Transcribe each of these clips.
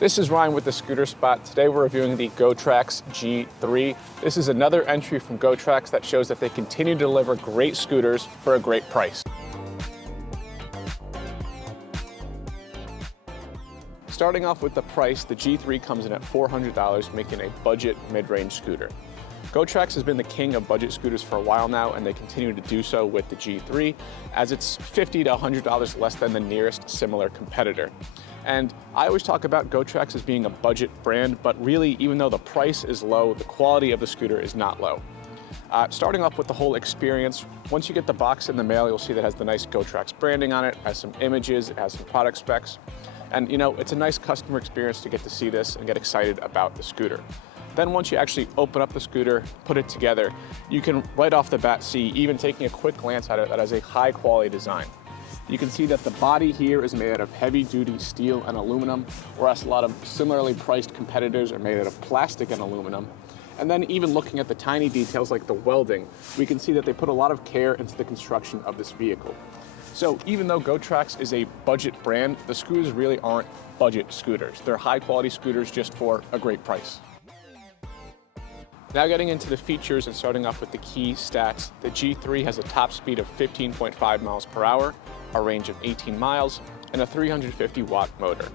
This is Ryan with the Scooter Spot. Today we're reviewing the GoTrax G3. This is another entry from GoTrax that shows that they continue to deliver great scooters for a great price. Starting off with the price, the G3 comes in at $400, making a budget mid-range scooter. GoTrax has been the king of budget scooters for a while now, and they continue to do so with the G3, as it's $50 to $100 less than the nearest similar competitor. And I always talk about GoTrax as being a budget brand, but really, even though the price is low, the quality of the scooter is not low. Starting off with the whole experience, once you get the box in the mail, you'll see that it has the nice GoTrax branding on it, has some images, it has some product specs. And you know, it's a nice customer experience to get to see this and get excited about the scooter. Then once you actually open up the scooter, put it together, you can right off the bat see, even taking a quick glance at it, that has a high quality design. You can see that the body here is made out of heavy duty steel and aluminum, whereas a lot of similarly priced competitors are made out of plastic and aluminum. And then even looking at the tiny details like the welding, we can see that they put a lot of care into the construction of this vehicle. So even though GoTrax is a budget brand, the scooters really aren't budget scooters. They're high quality scooters just for a great price. Now getting into the features and starting off with the key stats, the G3 has a top speed of 15.5 miles per hour, a range of 18 miles, and a 350 watt motor.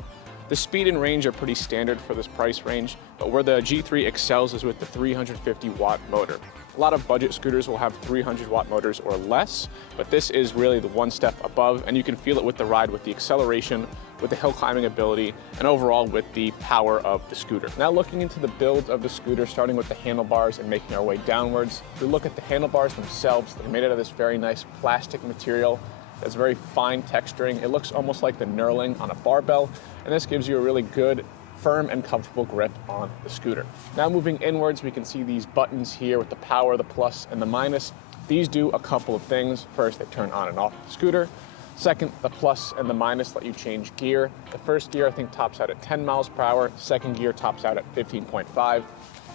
The speed and range are pretty standard for this price range, but where the G3 excels is with the 350 watt motor. A lot of budget scooters will have 300 watt motors or less, but this is really the one step above, and you can feel it with the ride, with the acceleration, with the hill climbing ability, and overall with the power of the scooter. Now looking into the build of the scooter, starting with the handlebars and making our way downwards. If we look at the handlebars themselves, they're made out of this very nice plastic material that's very fine texturing. It looks almost like the knurling on a barbell, and this gives you a really good, firm and comfortable grip on the scooter. Now moving inwards, we can see these buttons here with the power, the plus and the minus. These do a couple of things. First, they turn on and off the scooter. Second, the plus and the minus let you change gear. The first gear I think tops out at 10 miles per hour. Second gear tops out at 15.5.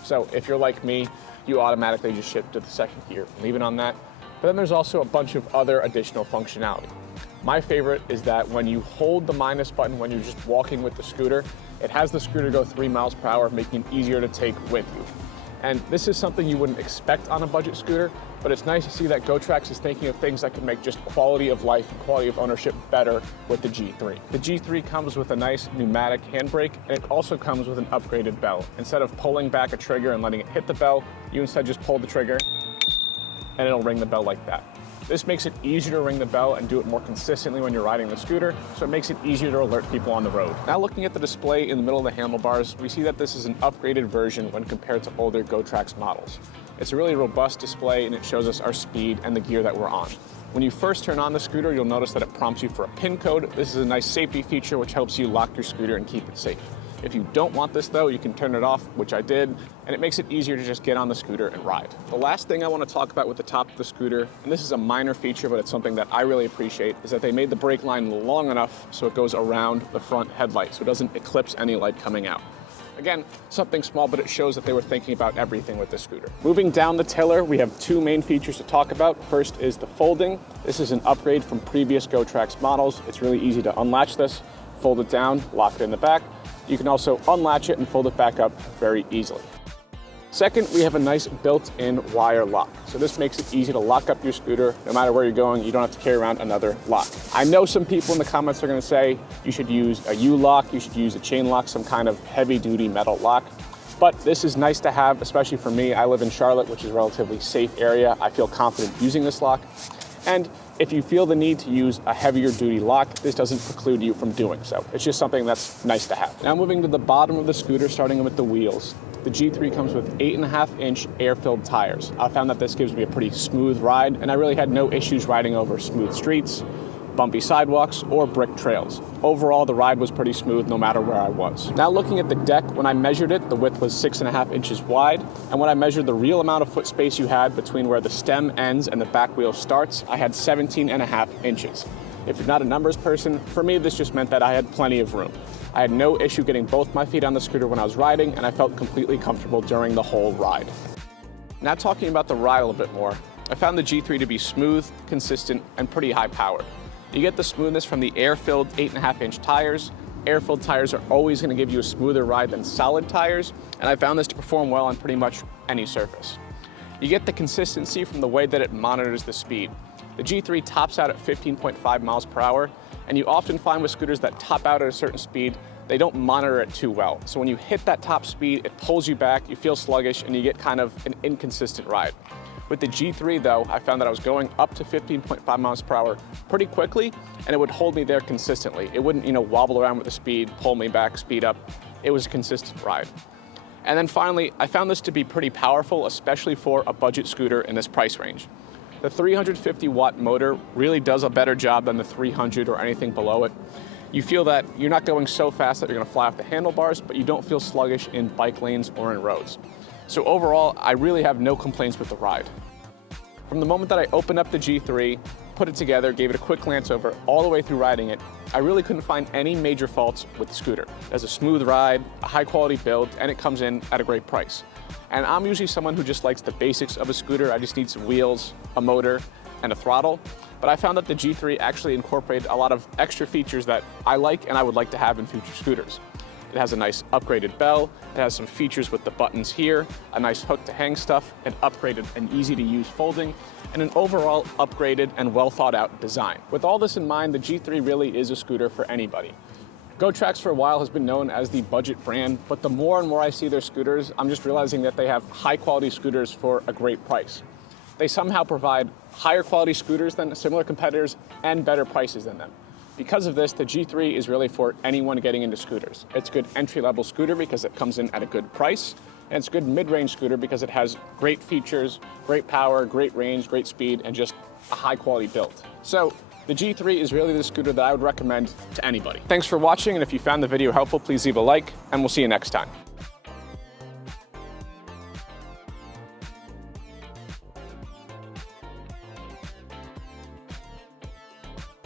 So if you're like me, you automatically just shift to the second gear and leave it on that. But then there's also a bunch of other additional functionality. My favorite is that when you hold the minus button when you're just walking with the scooter, it has the scooter go 3 miles per hour, making it easier to take with you. And this is something you wouldn't expect on a budget scooter, but it's nice to see that GoTrax is thinking of things that can make just quality of life and quality of ownership better with the G3. The G3 comes with a nice pneumatic handbrake, and it also comes with an upgraded bell. Instead of pulling back a trigger and letting it hit the bell, you instead just pull the trigger and it'll ring the bell like that. This makes it easier to ring the bell and do it more consistently when you're riding the scooter, so it makes it easier to alert people on the road. Now looking at the display in the middle of the handlebars, we see that this is an upgraded version when compared to older GoTrax models. It's a really robust display, and it shows us our speed and the gear that we're on. When you first turn on the scooter, you'll notice that it prompts you for a PIN code. This is a nice safety feature which helps you lock your scooter and keep it safe. If you don't want this though, you can turn it off, which I did, and it makes it easier to just get on the scooter and ride. The last thing I want to talk about with the top of the scooter, and this is a minor feature, but it's something that I really appreciate, is that they made the brake line long enough so it goes around the front headlight, so it doesn't eclipse any light coming out. Again, something small, but it shows that they were thinking about everything with the scooter. Moving down the tiller, we have two main features to talk about. First is the folding. This is an upgrade from previous GoTrax models. It's really easy to unlatch this, fold it down, lock it in the back. You can also unlatch it and fold it back up very easily. Second, we have a nice built-in wire lock. So this makes it easy to lock up your scooter. No matter where you're going, you don't have to carry around another lock. I know some people in the comments are gonna say you should use a U-lock, you should use a chain lock, some kind of heavy-duty metal lock. But this is nice to have, especially for me. I live in Charlotte, which is a relatively safe area. I feel confident using this lock. And if you feel the need to use a heavier duty lock, this doesn't preclude you from doing so. It's just something that's nice to have. Now moving to the bottom of the scooter, starting with the wheels. The G3 comes with 8.5-inch air-filled tires. I found that this gives me a pretty smooth ride, and I really had no issues riding over smooth streets, bumpy sidewalks, or brick trails. Overall, the ride was pretty smooth no matter where I was. Now looking at the deck, when I measured it, the width was 6.5 inches wide, and when I measured the real amount of foot space you had between where the stem ends and the back wheel starts, I had 17.5 inches. If you're not a numbers person, for me this just meant that I had plenty of room. I had no issue getting both my feet on the scooter when I was riding, and I felt completely comfortable during the whole ride. Now talking about the ride a little bit more, I found the G3 to be smooth, consistent, and pretty high powered. You get the smoothness from the air-filled 8.5-inch tires, Air-filled tires are always going to give you a smoother ride than solid tires, and I found this to perform well on pretty much any surface. You get the consistency from the way that it monitors the speed. The G3 tops out at 15.5 miles per hour, and you often find with scooters that top out at a certain speed, they don't monitor it too well. So when you hit that top speed, it pulls you back, you feel sluggish, and you get kind of an inconsistent ride. With the G3 though, I found that I was going up to 15.5 miles per hour pretty quickly, and it would hold me there consistently. It wouldn't, wobble around with the speed, pull me back, speed up. It was a consistent ride. And then finally, I found this to be pretty powerful, especially for a budget scooter in this price range. The 350 watt motor really does a better job than the 300 or anything below it. You feel that you're not going so fast that you're going to fly off the handlebars, but you don't feel sluggish in bike lanes or in roads. So overall, I really have no complaints with the ride. From the moment that I opened up the G3, put it together, gave it a quick glance over, all the way through riding it, I really couldn't find any major faults with the scooter. It has a smooth ride, a high quality build, and it comes in at a great price. And I'm usually someone who just likes the basics of a scooter. I just need some wheels, a motor, and a throttle. But I found that the G3 actually incorporated a lot of extra features that I like and I would like to have in future scooters. It has a nice upgraded bell, it has some features with the buttons here, a nice hook to hang stuff, an upgraded and easy to use folding, and an overall upgraded and well thought out design. With all this in mind, the G3 really is a scooter for anybody. GoTrax for a while has been known as the budget brand, but the more and more I see their scooters, I'm just realizing that they have high quality scooters for a great price. They somehow provide higher quality scooters than similar competitors and better prices than them. Because of this, the G3 is really for anyone getting into scooters. It's a good entry-level scooter because it comes in at a good price, and it's a good mid-range scooter because it has great features, great power, great range, great speed, and just a high-quality build. So the G3 is really the scooter that I would recommend to anybody. Thanks for watching, and if you found the video helpful, please leave a like, and we'll see you next time.